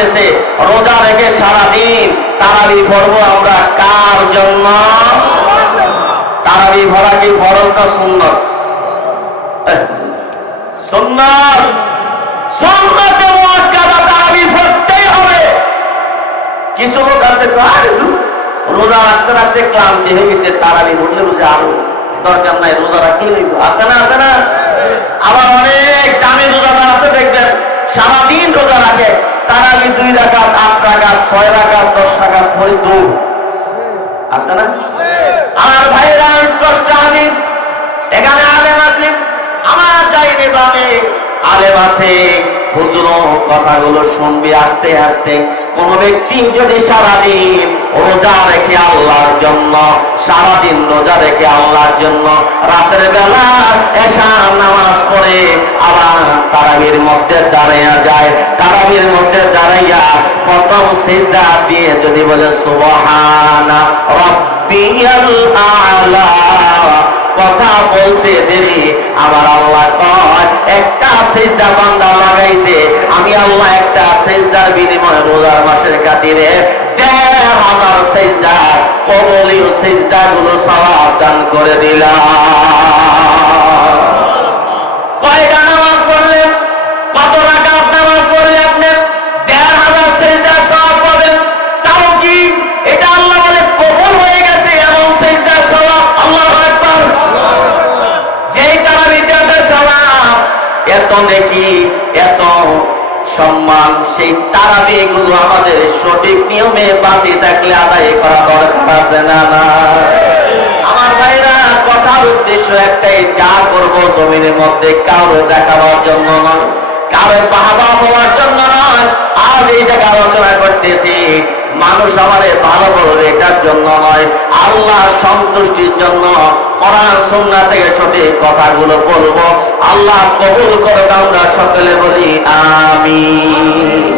আসতেছে রোজা রেখে সারাদিন তারাবি পড়ব আমরা কার জন্য? তারাবি ভরা কি ফরজ না সুন্নত? সুন্নত? মুআক্কাদা তারাবি হবে। কিছু লোক আছে ধুর, রোজা রাখতে রাখতে ক্লান্তি হয়ে গেছে তারাবি বুঝে আরও দরকার নাই রোজা রাখলে আছে না আছে না? আবার অনেক দামি রোজাদার আছে দেখবেন সারাদিন রোজা রাখে তারাবি দুই রাকাত, আট রাকাত, ছয় রাকাত, দশ রাকাত পরে দৌড় আছে না? আমার ভাইরা স্পষ্ট হাদিস। এখানে আলেম আসলেন। আমার ডাইনে বামে আলেম আছে হুজুর কথাগুলো শুনবি আস্তে আস্তে। কোন ব্যক্তি যদি সারাদিন রোজা রেখে আল্লাহর জন্য, সারাদিন রোজা রেখে আল্লাহর জন্য রাতের বেলা এশা নামাজ পড়ে আবার তারাবির মধ্যে দাঁড়াইয়া যায়, তারাবির মধ্যে দাঁড়াইয়া প্রথম সিজদা দিয়ে যদি বলে, সুবহানা রব্বিয়াল আলা কথা বলতে দেরি আমার আল্লাহ সেজদা বান্দা লাগাইছে। আমি আল্লাহ একটা সেজদার বিনিময়ে রোজার মাসের খাতিরে দেড় হাজার সেজদা, কবলীয় সেজদা গুলো সবাব দান করে দিলাম কয়টা নামাজ পড়লেন কত রাকাত নামাজ পড়লে আপনি দেড় হাজার সেজদা সওয়াব পাবেন তাও কি এটা আল্লাহ বলে কবুল হয়ে গেছে এমন সেজদা সওয়াব আল্লাহু আকবার যেই তারাবিতে এত সওয়াব এত নেকি, এত সম্মান, সেই তারাবি গুলো আমাদের সঠিক নিয়মে বাঁচি থাকলে আদায় করা দরকার আছে না না? আমার ভাইরা, কথার উদ্দেশ্য একটাই, যা করব জমিনের মধ্যে কারও দেখাবার জন্য নয়, কারও বাহবা হওয়ার জন্য নয়। আজ এই জায়গা আলোচনা করতেছি মানুষ আমারে ভালো বলবে এটার জন্য নয় আল্লাহ সন্তুষ্টির জন্য কোরআন, সুন্নাহ থেকে সঠিক কথাগুলো বলব। আল্লাহ কবুল করে আমরা সকলে বলি, আমিন।